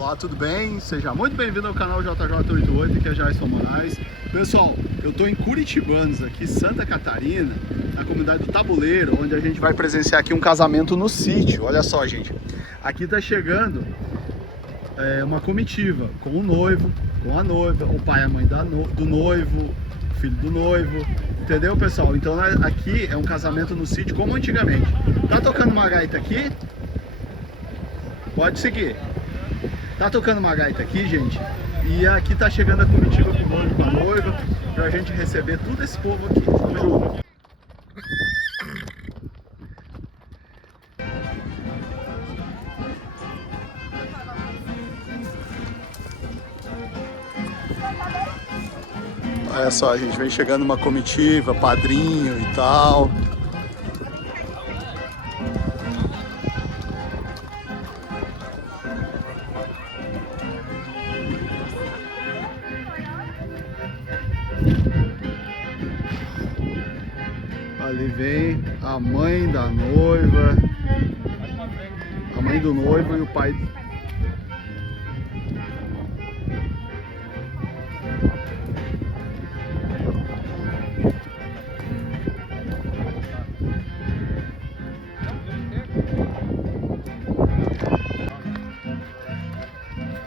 Olá, tudo bem? Seja muito bem-vindo ao canal JJ88, que é Jason Moraes. Pessoal, eu estou em Curitibanos, aqui Santa Catarina, na comunidade do Tabuleiro, onde a gente vai presenciar aqui um casamento no sítio. Olha só, gente, aqui está chegando uma comitiva com o noivo, com a noiva, o pai e a mãe do noivo, o filho do noivo, entendeu, pessoal? Então aqui é um casamento no sítio como antigamente. Tá tocando uma gaita aqui? Pode seguir. Tá tocando uma gaita aqui, gente, e aqui tá chegando a comitiva com o noivo, com a noiva, pra gente receber todo esse povo aqui. Vamos junto. Olha só, a gente vem chegando uma comitiva, padrinho e tal. Ali vem a mãe da noiva, a mãe do noivo e o pai.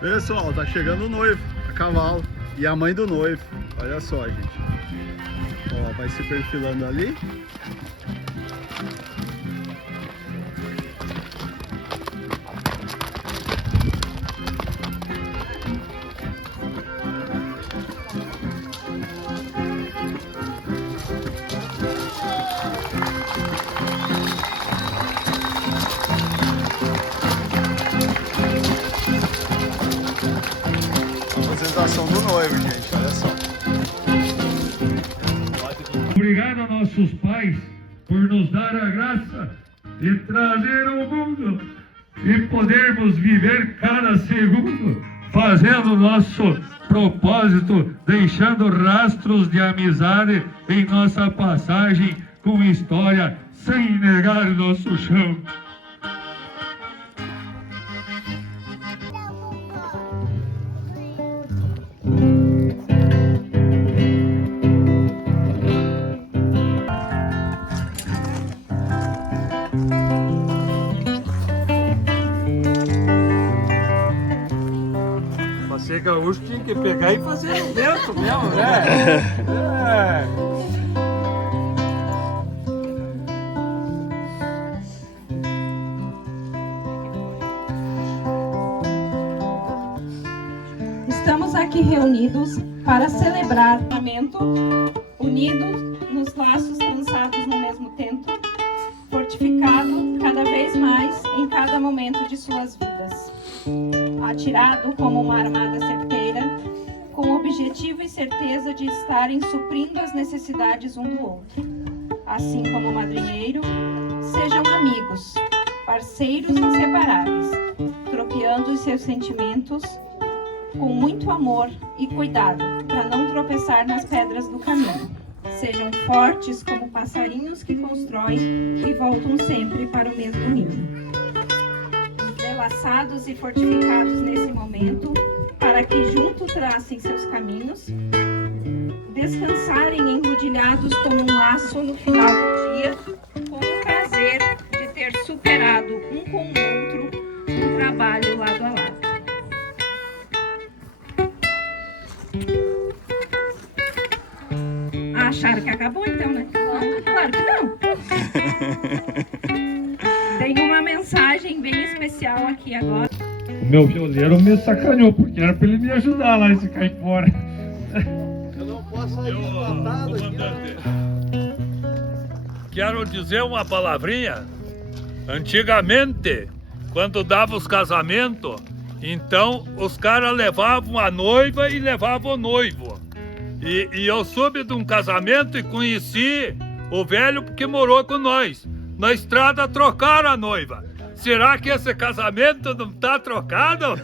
Pessoal, tá chegando o noivo a cavalo e a mãe do noivo. Olha só, gente. Ó, vai se perfilando ali. Apresentação do noivo, gente, olha só. Obrigado a nossos pais por nos dar a graça de trazer ao mundo e podermos viver cada segundo fazendo nosso propósito, deixando rastros de amizade em nossa passagem com história sem negar nosso chão. Ser gaúcho tinha que pegar e fazer dentro mesmo, né? Estamos aqui reunidos para celebrar o casamento, unidos nos laços trançados no mesmo tempo, fortificado cada vez mais em cada momento de suas vidas. Atirado como uma armada certeira, com o objetivo e certeza de estarem suprindo as necessidades um do outro. Assim como o madrinheiro, sejam amigos, parceiros inseparáveis, tropeando os seus sentimentos com muito amor e cuidado, para não tropeçar nas pedras do caminho. Sejam fortes como passarinhos que constroem e voltam sempre para o mesmo ninho. Laçados e fortificados nesse momento, para que junto tracem seus caminhos, descansarem enrodilhados como um laço no final do dia, com o prazer de ter superado um com o outro um trabalho lado a lado. Acharam que acabou então, né? Claro que não! Tem uma mensagem bem especial aqui agora. O meu violeiro me sacaneou, porque era para ele me ajudar lá e se cair fora. Eu não posso sair desbotado aqui. Quero dizer uma palavrinha. Antigamente, quando dava os casamentos, então os caras levavam a noiva e levavam o noivo. E eu soube de um casamento e conheci o velho porque morou com nós. Na estrada trocaram a noiva. Será que esse casamento não está trocado?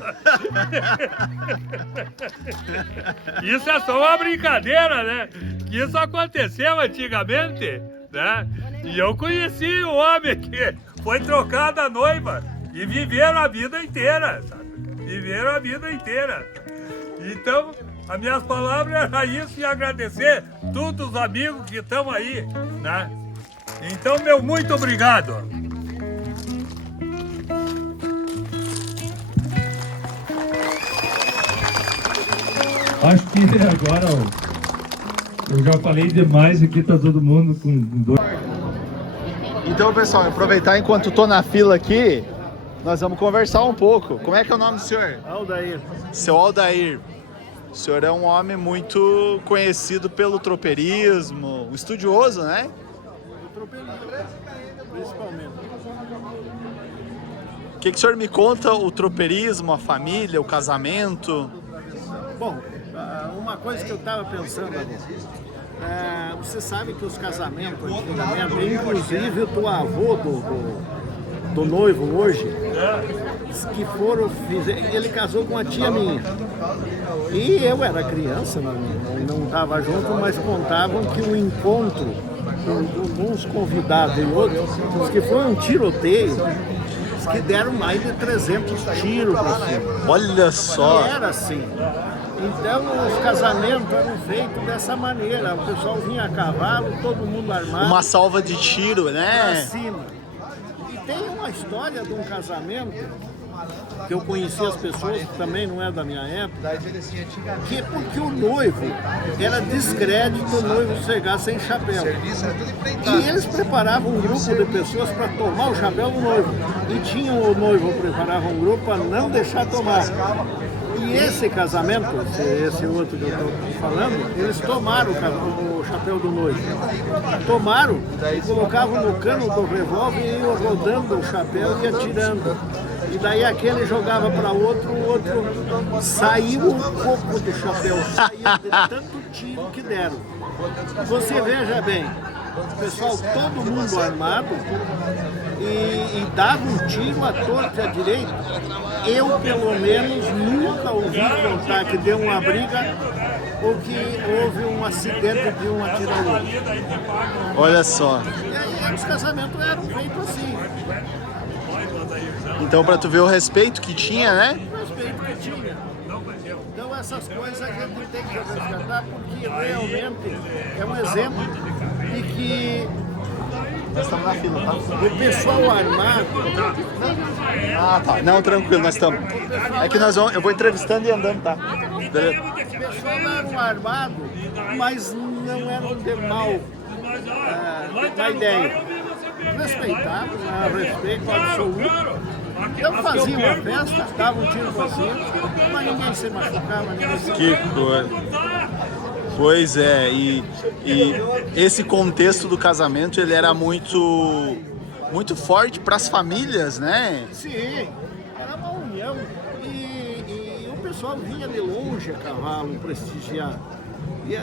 Isso é só uma brincadeira, né? Que isso aconteceu antigamente, né? E eu conheci o homem que foi trocado a noiva e viveram a vida inteira, sabe? viveram a vida inteira. Então, as minhas palavras eram isso e agradecer todos os amigos que estão aí, né? Então, meu muito obrigado. Acho que agora eu já falei demais aqui, tá todo mundo com dois. Então, pessoal, aproveitar enquanto tô na fila aqui, nós vamos conversar um pouco. Como é que é o nome do senhor? Aldair. Seu Aldair. O senhor é um homem muito conhecido pelo tropeirismo, um estudioso, né? O tropeirismo, principalmente. O que o senhor me conta o tropeirismo, a família, o casamento? Bom, uma coisa que eu estava pensando agora. Você sabe que os casamentos antigamente, inclusive o teu avô do noivo hoje, que ele casou com uma tia minha. E eu era criança, não estava junto, mas contavam que o encontro com uns convidados e outros, que foi um tiroteio, que deram mais de 300 tiros para cima. Olha só! E era assim. Então os casamentos eram feitos dessa maneira. O pessoal vinha a cavalo, todo mundo armado. Uma salva de tiro, Pra né? cima. E tem uma história de um casamento que eu conheci as pessoas, que também não é da minha época, que é porque o noivo era descrédito o noivo chegar sem chapéu. E eles preparavam um grupo de pessoas para tomar o chapéu do noivo. E tinham o noivo preparava um grupo para não deixar tomar. E esse casamento, esse outro que eu estou falando, eles tomaram o chapéu do noivo. Tomaram e colocavam no cano do revólver e iam rodando o chapéu e atirando. E daí aquele jogava para o outro saiu o coco do chapéu, saiu de tanto tiro que deram. Você veja bem, o pessoal todo mundo armado e dava um tiro à torta e à direita. Eu, pelo menos, nunca ouvi contar que deu uma briga ou que houve um acidente de um atirar o outro. Olha só. E aí os casamentos eram feitos assim. Então, pra tu ver o respeito que tinha, né? O respeito que tinha. Então essas coisas a gente tem que resgatar porque realmente é um exemplo de que Nós estamos na fila, tá? o pessoal armado, Ah, tá. Não, tranquilo, nós estamos. É que eu vou entrevistando e andando, tá? Beleza. o pessoal era armado, mas não eram de mal na ideia. Respeitavam, respeito absoluto. Então faziam uma festa, davam um tiro pra cima, mas ninguém se machucava, ninguém se Que coisa. Pois é, e esse contexto do casamento, ele era muito forte para as famílias, né? Sim, era uma união e o pessoal vinha de longe a cavalo prestigiar. E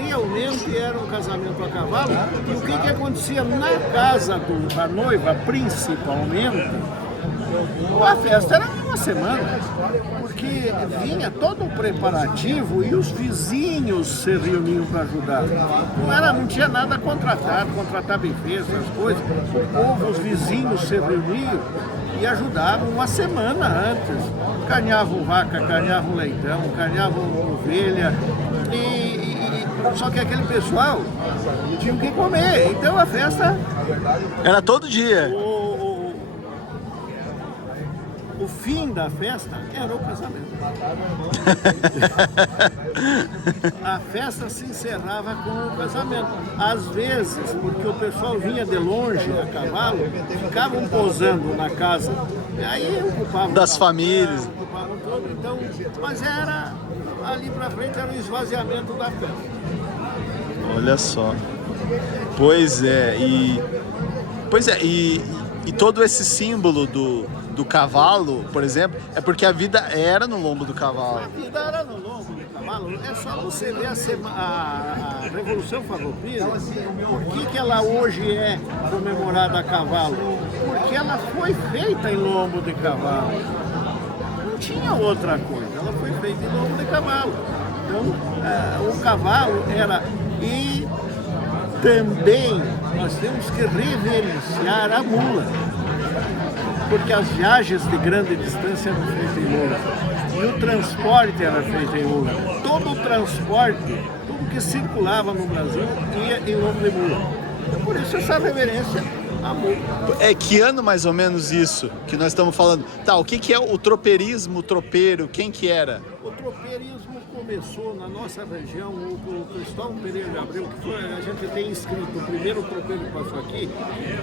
realmente era um casamento a cavalo. E o que acontecia na casa da noiva, principalmente, a festa era uma semana, porque vinha todo o preparativo e os vizinhos se reuniam para ajudar. Não tinha nada a contratar buffet, essas coisas. O povo, os vizinhos se reuniam e ajudavam uma semana antes. Carneavam vaca, carneavam leitão, carneavam ovelha. Só que aquele pessoal tinha que comer. Então a festa Era todo dia. O fim da festa era o casamento. A festa se encerrava com o casamento. Às vezes, porque o pessoal vinha de longe a cavalo, ficavam posando na casa. E aí ocupavam Das famílias. ocupavam tudo. Então, mas era ali pra frente era o esvaziamento da festa. Olha só. Pois é, e todo esse símbolo do cavalo, por exemplo, é porque a vida era no lombo do cavalo. A vida era no lombo do cavalo. É só você ver a Revolução Farroupilha. Por que ela hoje é comemorada a cavalo? Porque ela foi feita em lombo de cavalo. Não tinha outra coisa. Ela foi feita em lombo de cavalo. Então, o cavalo era... E também nós temos que reverenciar a mula. porque as viagens de grande distância eram feitas em mula. E o transporte era feito em mula. Todo o transporte, tudo que circulava no Brasil ia em lombo de mula. Então, por isso essa reverência à mula. Que ano mais ou menos isso que nós estamos falando? Tá, o que é o tropeirismo, o tropeiro? Quem que era? O tropeirismo começou na nossa região, o Cristóvão Pereira de Abreu, que foi, a gente tem escrito, o primeiro tropeiro que passou aqui,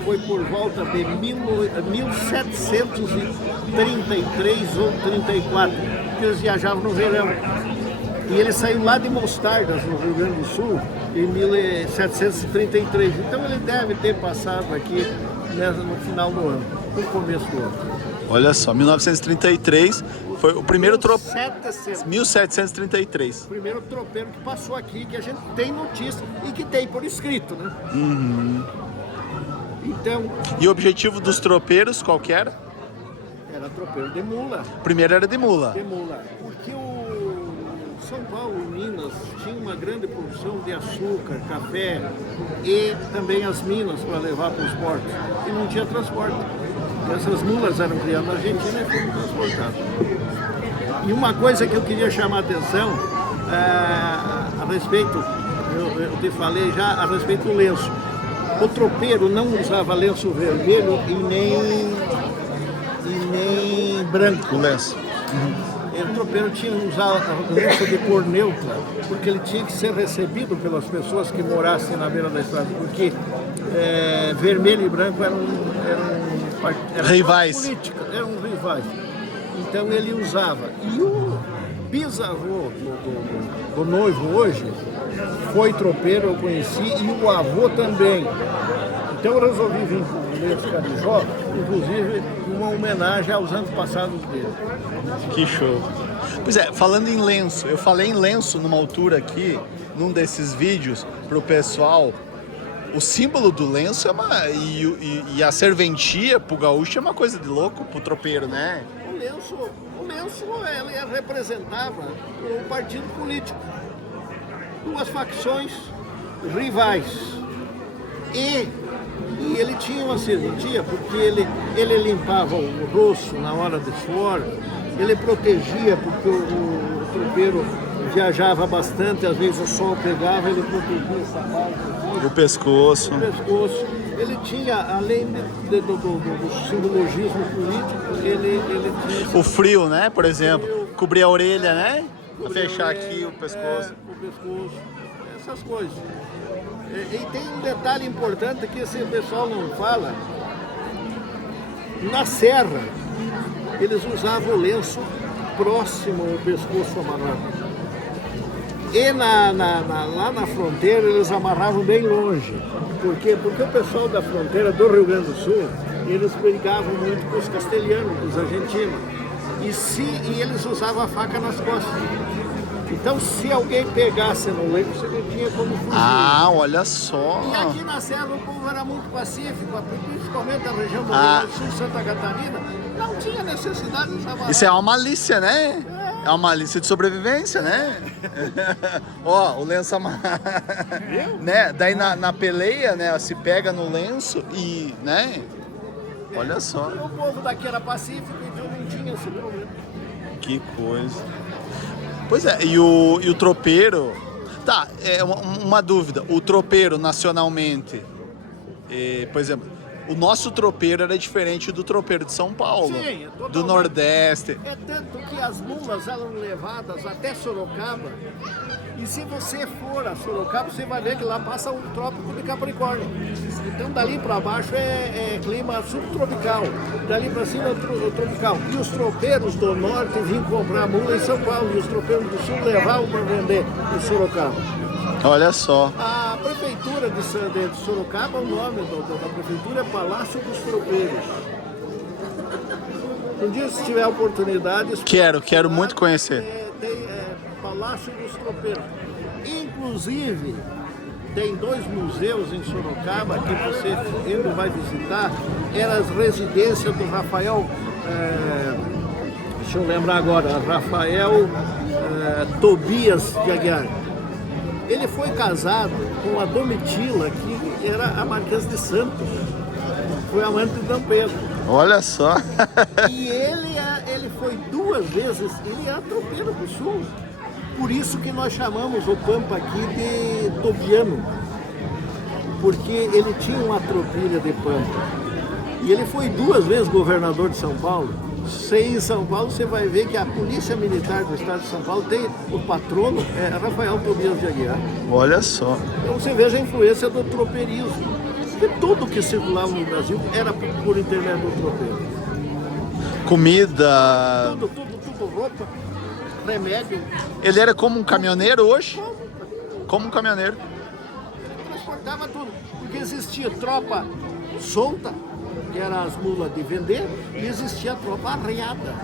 foi por volta de 1733 ou 34, que eles viajavam no verão. E ele saiu lá de Mostardas, no Rio Grande do Sul, em 1733. Então ele deve ter passado aqui no final do ano, no começo do ano. Olha só, 1933 foi o primeiro tropeiro. 1733. O primeiro tropeiro que passou aqui, que a gente tem notícia e que tem por escrito, né? Então... E o objetivo dos tropeiros qual que era? Era tropeiro de mula. Primeiro era de mula. De mula. Porque o São Paulo, Minas, tinha uma grande produção de açúcar, café e também as minas para levar para os portos. E não tinha transporte. Essas mulas eram criadas na Argentina e foram transportadas. E uma coisa que eu queria chamar a atenção a respeito, eu te falei já, a respeito do lenço. O tropeiro não usava lenço vermelho e nem branco. O lenço. O tropeiro tinha que usar lenço de cor neutra, porque ele tinha que ser recebido pelas pessoas que morassem na beira da estrada, porque vermelho e branco eram rivais. Eram rivais. Então ele usava. E o bisavô do noivo hoje foi tropeiro, eu conheci, e o avô também. Então eu resolvi vir com o lenço Carijó, inclusive uma homenagem aos antepassados dele. Que show. Pois é, falando em lenço, eu falei em lenço numa altura aqui, num desses vídeos, pro pessoal. O símbolo do lenço e a serventia pro gaúcho é uma coisa de louco pro tropeiro, né? O lenço ele representava um partido político. Duas facções rivais. E ele tinha uma serventia porque ele limpava o rosto na hora do suor, ele protegia porque o tropeiro viajava bastante, às vezes o sol pegava, ele protegia essa parte. O pescoço. Ele tinha, além do simbologismo político, ele tinha... O frio, né? Por exemplo, cobrir a orelha, né? Fechar aqui o pescoço. O pescoço, essas coisas. E tem um detalhe importante que esse pessoal não fala. Na serra, eles usavam o lenço próximo ao pescoço amarrado. E lá na fronteira eles amarravam bem longe. Por quê? Porque o pessoal da fronteira do Rio Grande do Sul, eles brigavam muito com os castelhanos, com os argentinos. E eles usavam a faca nas costas. Então, se alguém pegasse no leito, você não tinha como fugir. Ah, olha só. E aqui na Serra o povo era muito pacífico, principalmente a região do Rio Grande do Sul, Santa Catarina, não tinha necessidade de usar. Isso é uma malícia, né? É uma malícia de sobrevivência, né? Ó, o lenço amarrado. Né? Daí na peleia, né? Se pega no lenço e, né? Olha só. E o povo daqui era pacífico, então não tinha esse problema. Que coisa. Pois é, e o tropeiro... Tá, uma dúvida. O tropeiro, nacionalmente, por exemplo, o nosso tropeiro era diferente do tropeiro de São Paulo. Sim, do Nordeste. É tanto que as mulas eram levadas até Sorocaba. E se você for a Sorocaba, você vai ver que lá passa o trópico de Capricórnio. Então dali para baixo é clima subtropical, dali para cima é tropical. E os tropeiros do norte vinham comprar mula em São Paulo, e os tropeiros do sul levavam para vender em Sorocaba. Olha só. A prefeitura de Sorocaba, o nome da prefeitura é Palácio dos Tropeiros. Um dia, se tiver oportunidade... Quero muito conhecer. Tem Palácio dos Tropeiros. Inclusive, tem 2 museus em Sorocaba que você indo vai visitar. Eram as residências do Rafael... deixa eu lembrar agora. Rafael Tobias de Aguiar. Ele foi casado com a Domitila, que era a Marquesa de Santos. Foi amante de Dom Pedro. Olha só. E ele foi 2 vezes, ele é tropeiro do Sul. Por isso que nós chamamos o Pampa aqui de Tobiano. Porque ele tinha uma tropilha de Pampa. E ele foi 2 vezes governador de São Paulo. Em São Paulo você vai ver que a Polícia Militar do Estado de São Paulo tem o patrono, Rafael Tobias de Aguiar. Olha só. Então você veja a influência do tropeirismo. Porque tudo que circulava no Brasil era por intermédio do tropeiro. Comida. Tudo, roupa, remédio. Ele era como um caminhoneiro hoje? Como um caminhoneiro. Transportava tudo. Porque existia tropa solta, que eram as mulas de vender, e existia a tropa arreada,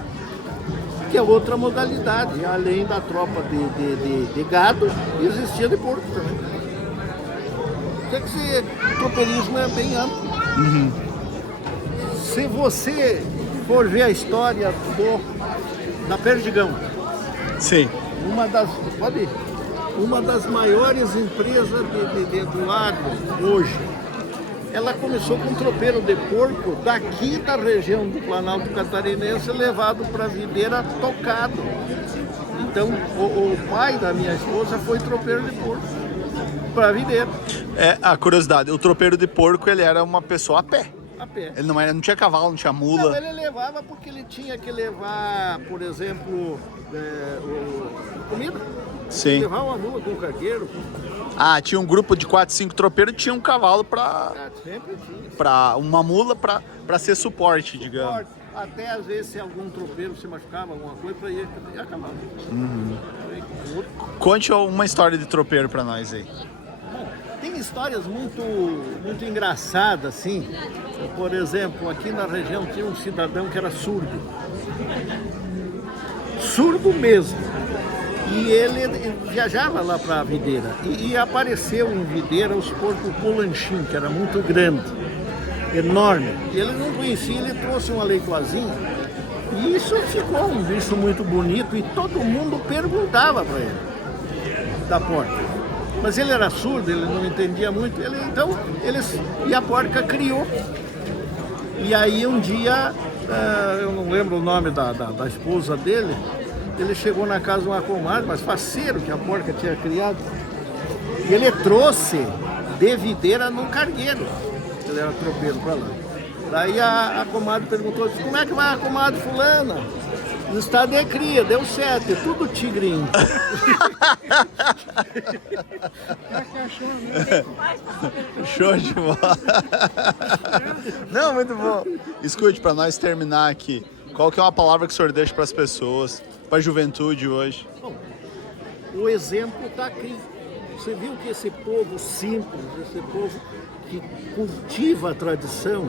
que é outra modalidade. Além da tropa de gado, existia de porco também. Quer dizer, o tropeirismo é bem amplo. Se você for ver a história da Perdigão, Sim. uma das maiores empresas do agro hoje, ela começou com um tropeiro de porco daqui da região do Planalto Catarinense, levado para a videira tocado. Então, o pai da minha esposa foi tropeiro de porco para a videira. A curiosidade, o tropeiro de porco, ele era uma pessoa a pé. A pé. Ele não tinha cavalo, não tinha mula. Não, ele levava porque ele tinha que levar, por exemplo, comida. Sim. Ele levava uma mula com cargueiro. Tinha um grupo de 4, 5 tropeiros e tinha um cavalo Sempre tinha. uma mula pra ser suporte, digamos. Até às vezes se algum tropeiro se machucava, alguma coisa, para ir acabar. Conte uma história de tropeiro pra nós aí. Tem histórias muito engraçadas, assim. Por exemplo, aqui na região tinha um cidadão que era surdo. Surdo mesmo. E ele viajava lá para a videira. E apareceu em videira os porcos Polanchim, que era muito grande, enorme. E ele não conhecia, ele trouxe uma leitoazinha. E isso ficou um bicho muito bonito e todo mundo perguntava para ele da porca. Mas ele era surdo, ele não entendia muito, e a porca criou. E aí um dia, eu não lembro o nome da esposa dele, ele chegou na casa de uma comadre, mas faceiro que a porca tinha criado, e ele trouxe de videira num cargueiro, ele era tropeiro para lá. Daí a comadre perguntou, como é que vai a comadre fulana? No estado de cria, deu 7, tudo tigrinho. Show de bola. Não, muito bom. Escute, para nós terminar aqui, qual que é uma palavra que o senhor deixa para as pessoas, para a juventude hoje? Bom, o exemplo está aqui. Você viu que esse povo simples, esse povo que cultiva a tradição,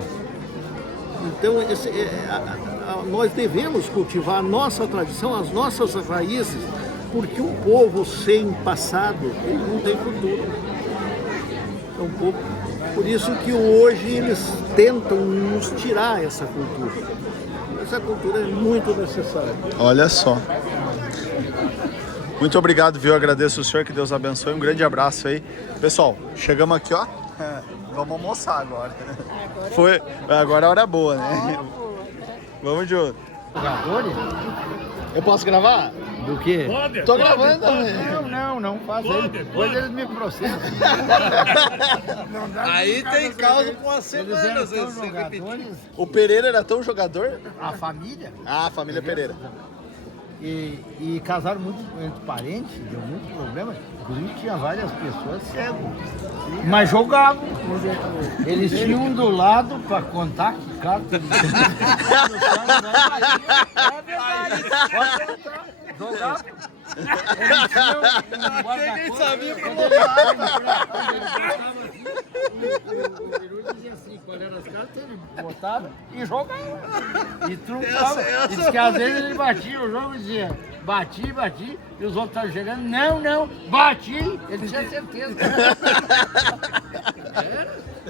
então nós devemos cultivar a nossa tradição, as nossas raízes, porque um povo sem passado, ele não tem futuro. É um pouco. Por isso que hoje eles tentam nos tirar essa cultura. Essa cultura é muito necessária. Olha só. Muito obrigado, viu? Agradeço o senhor, que Deus abençoe. Um grande abraço aí. Pessoal, chegamos aqui, ó. Vamos almoçar agora. Agora a hora boa, né? Vamos de outro. Jogadores? Eu posso gravar? Do quê? Pode, Tô pode, gravando pode. também. Não faz Pode, aí. Depois pode. eles me processam. Aí tem causa por uma Eles semana, eram às tão vezes, sem repetir. jogadores, O Pereira era tão jogador? a família, Ah, a família Pereira. e casaram muito entre parentes, deu muito problema. Inclusive tinha várias pessoas cegas. Mas jogavam. Eles tinham um do lado para contar que cada. É verdade. Pode contar. Jogavam. Eles tinham um guarda-costas. Ninguém sabia Quando ele botava, o Peru dizia assim, qual era as cartas, ele botava e jogava. E truncava. E diz que às vezes ele batia o jogo e dizia, bati, e os outros estavam chegando, não, bati. Ele tinha certeza.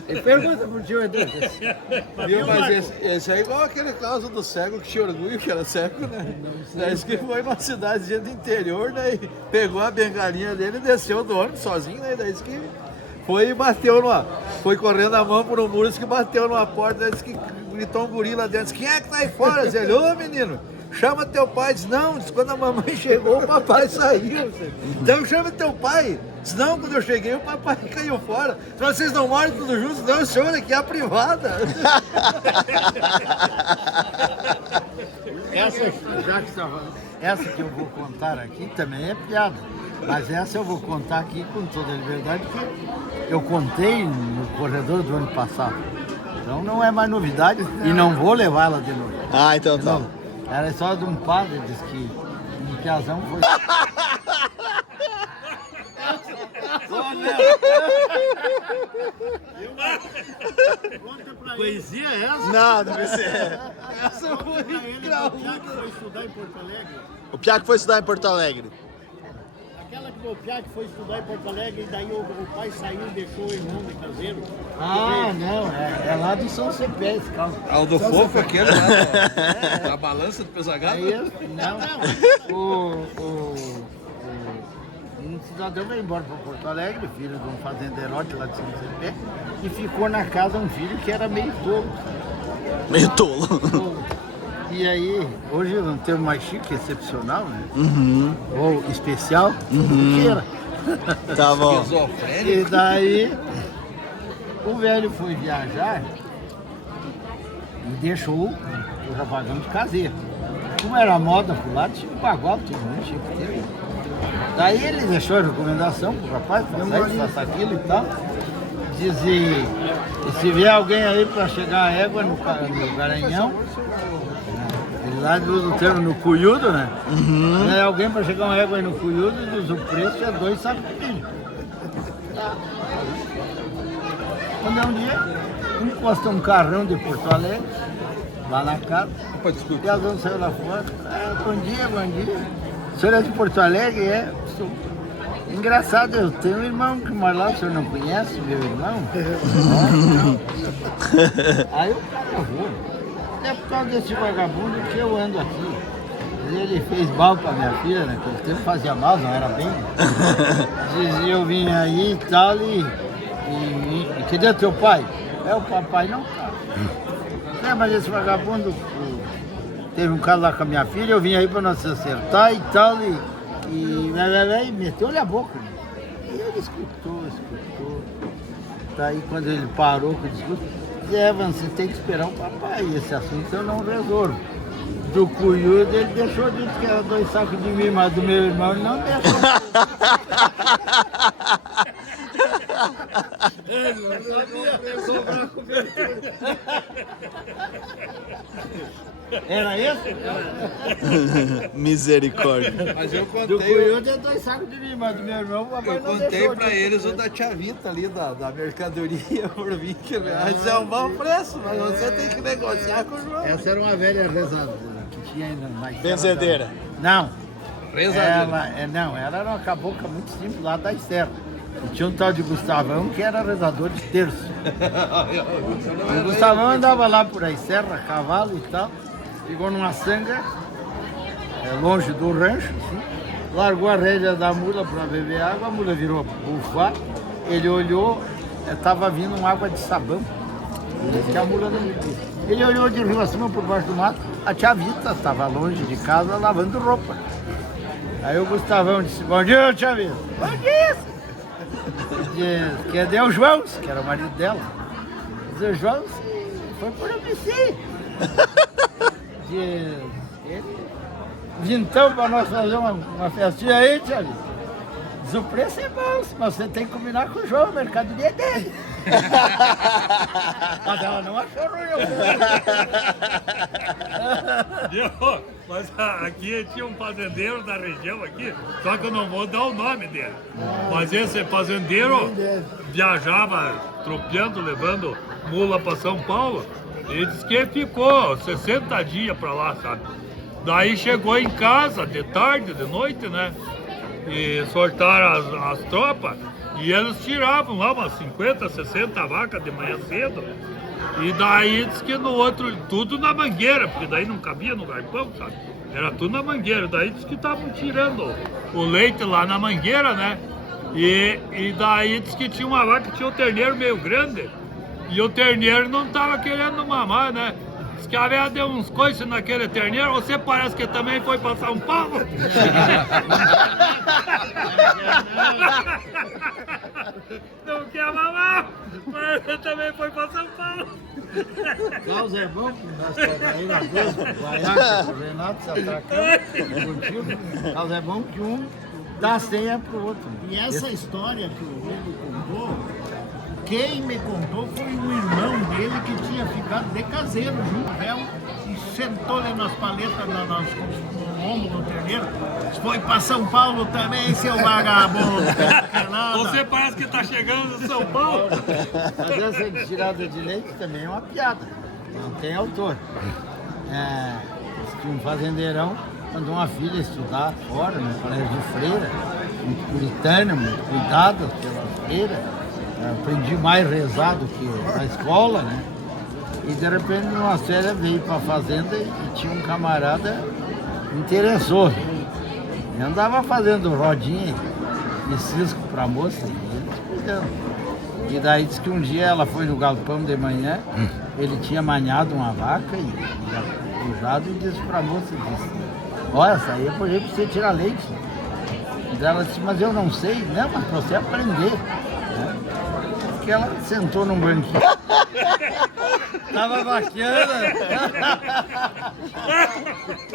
Ele pergunta pro tio Edu. Viu, mas esse é igual aquele caso do cego que tinha orgulho, que era cego, né? Daí que foi numa cidadezinha do interior, daí pegou a bengalinha dele e desceu do ônibus sozinho, né? Daí que foi e bateu foi correndo a mão por um muro, disse que bateu numa porta, disse que gritou um guri lá dentro, quem é que tá aí fora? Diz ele, ô menino, chama teu pai. Diz, não, diz, quando a mamãe chegou, o papai saiu. Então chama teu pai. Diz, não, quando eu cheguei, o papai caiu fora. Diz, vocês não moram todos juntos? Não, senhor, aqui é a privada. Essa que eu vou contar aqui também é piada. Mas essa eu vou contar aqui com toda a liberdade, que eu contei no corredor do ano passado. Então não é mais novidade e não vou levá-la de novo. Ah, então tá. Não, era a história de um padre, diz que um piazão foi... Poesia é essa? Não, deve ser. Essa foi ele, que foi estudar em Porto Alegre. O Piá que foi estudar em Porto Alegre. Aquela que o Piá que foi estudar em Porto Alegre e daí o pai saiu e deixou o irmão de caseiro. Ah, não, é lá do São Cepé esse carro. Ah, o do fofo aquele lá, a balança do pesagado? Um cidadão veio embora para Porto Alegre, filho de um fazendeirote lá de São Cepé, e ficou na casa um filho que era meio tolo. Meio tolo. E aí, hoje é um termo mais chique, excepcional, né? Uhum. Ou especial, o que era. Tá bom. E daí, o velho foi viajar e deixou o rapazão de caseiro. Como era moda por lá, tinha um bagual, todo mundo tinha que ter. Daí ele deixou a recomendação pro rapaz, faça aquilo e tal. Dizia, se vier alguém aí para chegar a égua no Garanhão, lá do termo no Cuiudo, né? Uhum. É alguém para chegar uma égua aí no Cuiudo, diz o preço é 2 sacos de milho. Quando é um dia, encosta um carrão de Porto Alegre, lá na casa, o piazão saiu lá fora, bom dia, bom dia. O senhor é de Porto Alegre? É, sou. Engraçado, eu tenho um irmão que mora lá, o senhor não conhece meu irmão? Aí o cara voou. É por causa desse vagabundo que eu ando aqui. Ele fez mal pra minha filha, né? Porque ele fazia mal, não era bem. Dizia, eu vim aí e tal, e cadê teu pai? É, o papai não tá. É, mas esse vagabundo teve um caso lá com a minha filha, eu vim aí pra nós acertar e tal, e meteu-lhe a boca. Né? E ele escutou. Daí quando ele parou com o discurso, Evan, você tem que esperar o papai, esse assunto eu não resolvo. Do Cuiudo ele deixou dito que era 2 sacos de milho, mas do meu irmão ele não deixou. Era esse? Misericórdia. Mas eu contei. Do Cuiudo é 2 sacos de milho, mas do meu irmão o papai não deixou. Eu contei pra eles o da tia Vita ali, da mercadoria por 20 reais. É um bom preço, mas você tem que negociar com o João. Essa era uma velha rezadora que tinha ainda mais. Benzedeira. Não. Rezadeira. Não, ela era uma cabocla muito simples lá das serras. E tinha um tal de Gustavão que era rezador de terço. O Gustavão andava lá por aí, serra, cavalo e tal. Chegou numa sanga, longe do rancho, assim, largou a rédea da mula para beber água, a mula virou bufar, ele olhou, estava vindo uma água de sabão, que a mula não bebia. Ele olhou de rio acima por baixo do mato, a tia Vita estava longe de casa lavando roupa. Aí o Gustavão disse, bom dia, tia Vita. Bom dia. Cadê o João, que era o marido dela? Diz, o João foi por ABC. Ele vintão para nós fazer uma festinha aí, tia Vita. Diz, o preço é bom, mas você tem que combinar com o João, a mercadoria é dele. Mas ela não achou ruim. Mas aqui tinha um fazendeiro da região aqui, só que eu não vou dar o nome dele. Mas esse fazendeiro viajava tropeando, levando mula para São Paulo. Ele disse que ficou 60 dias para lá, sabe? Daí chegou em casa de tarde, de noite, né? E soltaram as tropas. E eles tiravam lá umas 50, 60 vacas de manhã cedo. E daí diz que no outro, tudo na mangueira, porque daí não cabia no galpão, sabe? Era tudo na mangueira. Daí diz que estavam tirando o leite lá na mangueira, né? E daí diz que tinha uma vaca que tinha um terneiro meio grande. E o terneiro não tava querendo mamar, né? Diz que a velha deu uns coices naquele terneiro, você parece que também foi pra São Paulo? Não quer mamar, mas você também foi pra São Paulo. Carlos é bom, nós estamos aí na coisa, o Guaiaca, o Renato se atracando contigo. Carlos é bom que um dá senha pro outro. E essa história que o Diego contou, quem me contou foi um irmão dele que tinha ficado de caseiro junto com o véu e sentou-lhe nas paletas no ombro do terneiro. Foi pra São Paulo também, seu vagabundo. Você parece que tá chegando em São Paulo. Mas essa tirada de leite também é uma piada, não tem autor. Um fazendeirão mandou uma filha estudar fora, no colégio de freira, muito puritana, muito cuidada pela freira. Aprendi mais rezar do que na escola, né? E de repente numa férias veio para a fazenda e tinha um camarada interessou. E andava fazendo rodinha de cisco para a moça e ele cuidando. E daí disse que um dia ela foi no galpão de manhã, ele tinha manhado uma vaca e pujado e disse para a moça, olha, essa aí é por exemplo você tirar leite. E ela disse, mas eu não sei, não, mas para você aprender. Que ela sentou num banquinho. Tava bacana.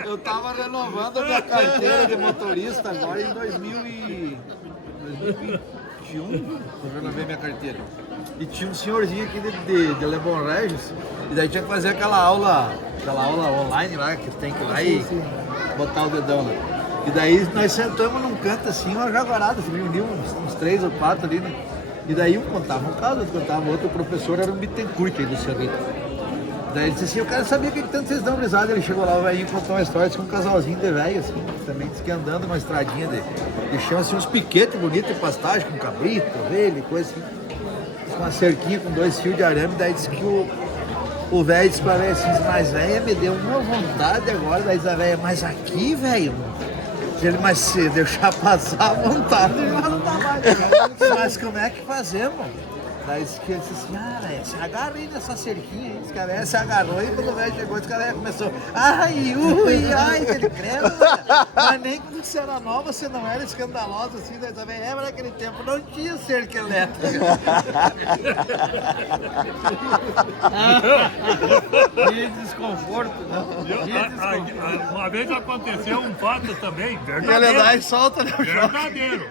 Eu tava renovando a minha carteira de motorista agora em 2021. Eu renovei minha carteira. E tinha um senhorzinho aqui de Lebon Regis. E daí tinha que fazer aquela aula online lá, que tem que ir lá e botar o dedão lá. E daí nós sentamos num canto assim, uma jaguarada, se reuniu uns 3 ou 4 ali, né? E daí um contava um caso, outro contava o outro, o professor era um Bittencourt aí do Cerrito. Daí ele disse assim, eu quero saber o que tanto vocês dão risada. Ele chegou lá, o velhinho contou uma história, disse que um casalzinho de velho, assim, também disse que andando uma estradinha de chão, assim, uns piquetes bonitos de pastagem, com cabrito, ovelha, coisa assim. Uma cerquinha com 2 fios de arame, daí disse que o velho disse pra velha assim, mas velha, me deu uma vontade agora, daí diz a velha, mas aqui, velho, mas se deixar passar à vontade, já não dá mais. Mas como é que fazemos? Daí disse que ele disse assim, velho, se agarra aí nessa cerquinha aí. Diz que a velha se agarrou e quando o velho chegou, disse que a velha começou, ai, ele credo, mas nem quando você era nova, você não era escandalosa assim, daí também lembra naquele tempo, não tinha cerca elétrica. Que desconforto, né? Uma vez aconteceu um fato também, E ele dá e solta no chão. verdadeiro.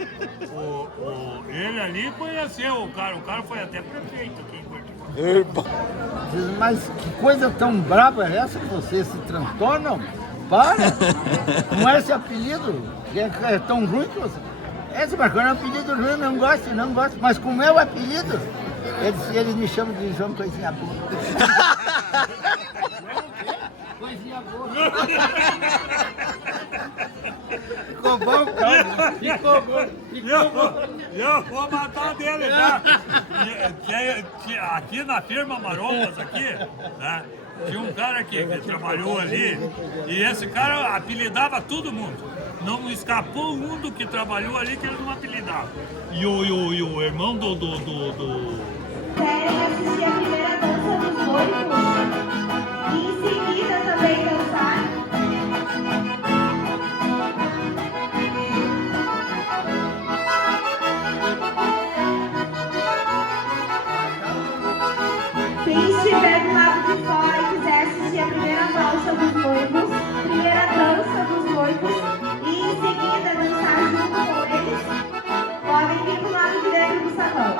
Ele ali conheceu o cara foi até prefeito aqui em Curitiba. Mas que coisa tão braba é essa que vocês se transtornam? Para! Com esse apelido, que é tão ruim que você... Esse bacana é um apelido ruim, não gosto. Mas com o meu apelido, eles me chamam de João Coisinha Boa. Coisinha Boa. Ficou bom, cara? Ficou bom. Eu vou matar dele já. Aqui na firma Marombas, aqui, né, tinha um cara que trabalhou ali e esse cara apelidava todo mundo. Não escapou um do que trabalhou ali que ele não apelidava. E o irmão do... Querem assistir a primeira dança dos noivos e em seguida também dançar? Quem estiver do lado de fora e quiser assistir a primeira valsa dos noivos, primeira dança dos noivos e em seguida dançar junto com eles, podem vir pro lado direito do salão.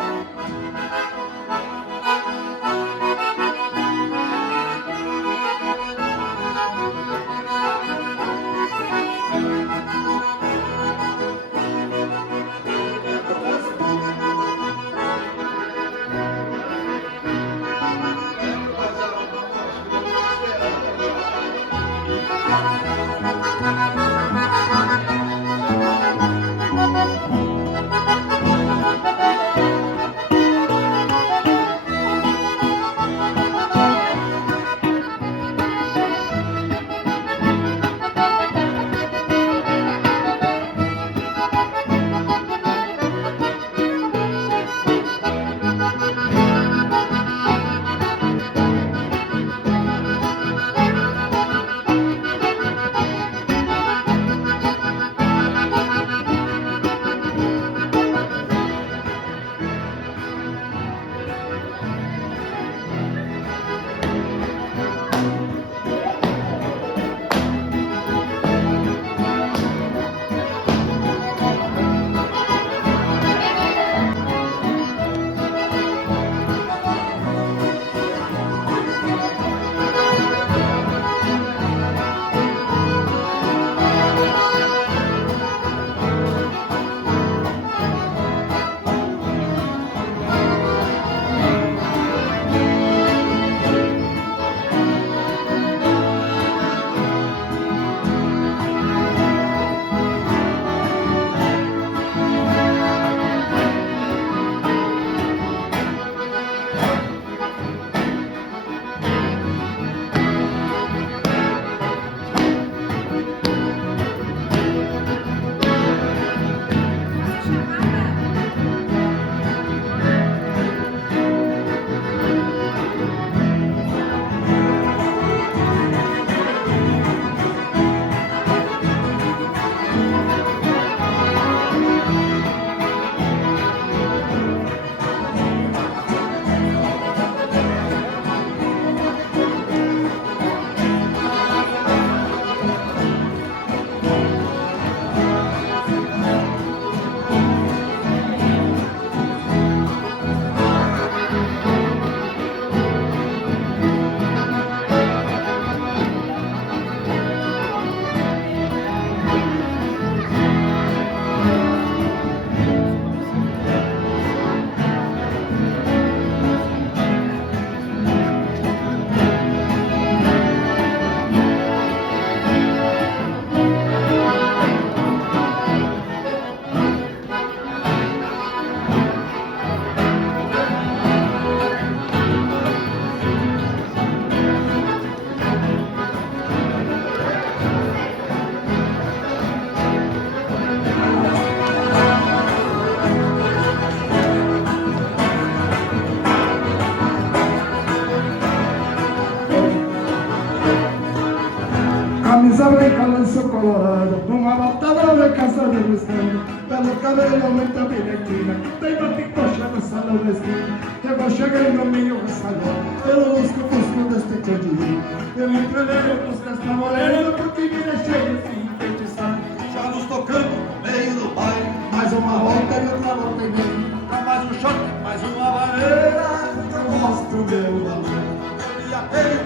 namorada, numa batalha vai caçando buscando, pelo cabelo muita biletina, tem bate-coxa no salão da esquina, eu vou chegando no meio do salão, pelo busco deste cordinho, eu entrei busco esta morena, porque me deixei assim enfeitiçado, já nos tocando no meio do baile, mais uma volta e outra volta e meio, pra mais um shot, mais uma barreira, eu mostro meu amor.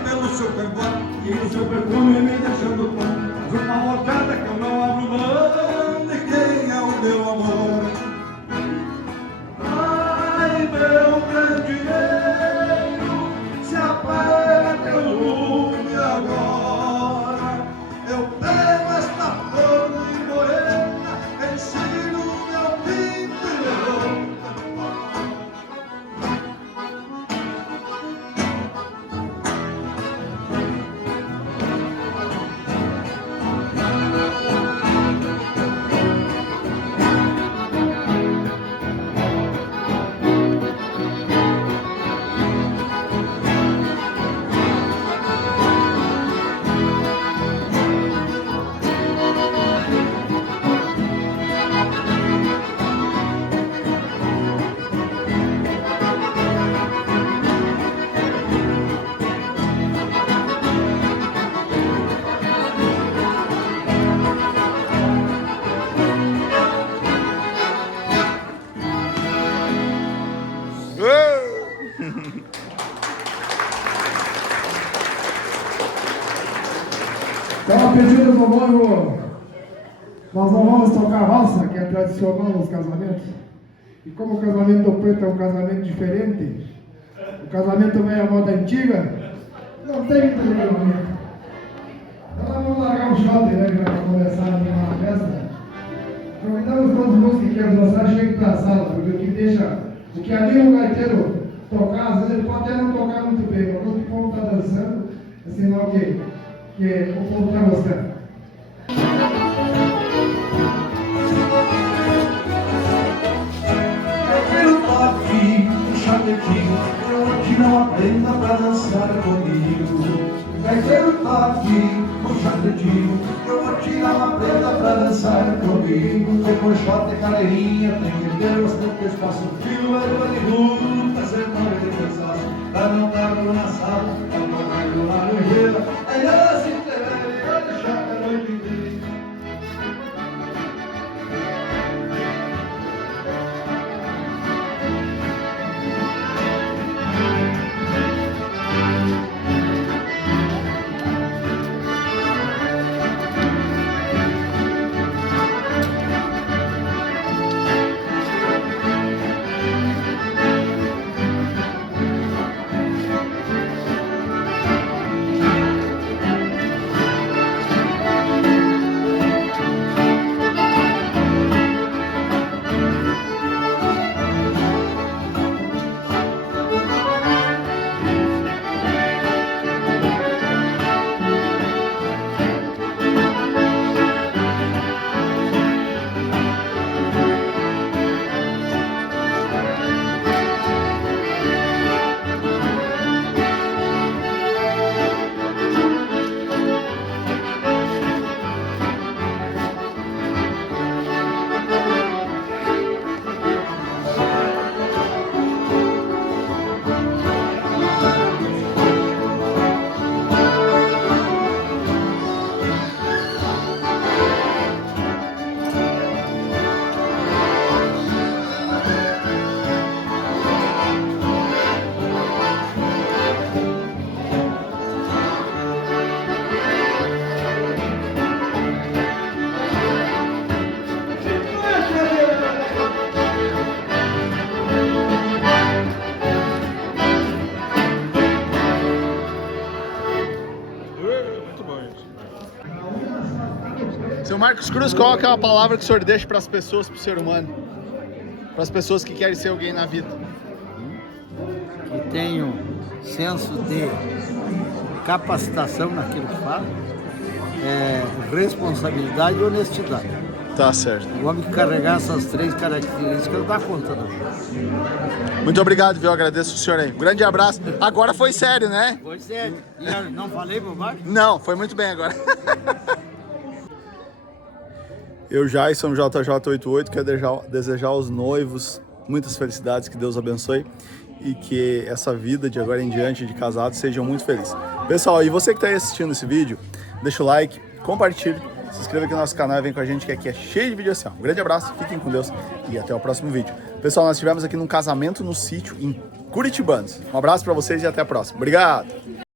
Pelo seu cangote e o seu perfume me deixando pão. Mas uma mordada que eu não abro mão de quem é o meu amor. Ai, meu candeeiro, se apaga teu lume agora. Eu pego esta flor de morena, ensino meu pinto e leão. Então, a pedido do noivo, nós não vamos tocar valsa, que é tradicional nos casamentos. E como o casamento preto é um casamento diferente, o casamento vem à moda antiga, não tem muito casamento. Então, nós vamos largar um shot, né, para começar a animar a festa. Convidamos todos os músicos que querem dançar, cheguem para a sala, porque o que anima o gaiteiro tocar, às vezes ele pode até não tocar muito bem, mas quando o povo está dançando, é sinal que o povo está gostando. Eu quero toque, um chapetinho, eu vou te dar uma prenda pra dançar comigo. Eu quero toque, um chapetinho, eu vou te dar uma prenda pra dançar comigo. Tem colchote, caleirinha, tem que ter bastante espaço. Fio, erva de luta, semana de cansaço, pra não dar dor na sala, pra não dar dor na nojeira. Aí ela se entrega e vai deixar a noite inteira. Seu Marcos Cruz, qual é a palavra que o senhor deixa para as pessoas, para o ser humano? Para as pessoas que querem ser alguém na vida? Que tenham senso de capacitação naquilo que faz, responsabilidade e honestidade. Tá certo. O homem que carregar essas três características dá conta do jogo. Muito obrigado, viu? Eu agradeço o senhor aí. Um grande abraço. Agora foi sério, né? Foi sério. E não falei bobagem? Não, foi muito bem agora. Eu, Jason, JJ88, quero desejar aos noivos muitas felicidades, que Deus abençoe e que essa vida de agora em diante de casados seja muito feliz. Pessoal, e você que está aí assistindo esse vídeo, deixa o like, compartilhe, se inscreva aqui no nosso canal e vem com a gente, que aqui é cheio de vídeo assim. Um grande abraço, fiquem com Deus e até o próximo vídeo. Pessoal, nós estivemos aqui num casamento no sítio em Curitibanos. Um abraço para vocês e até a próxima. Obrigado!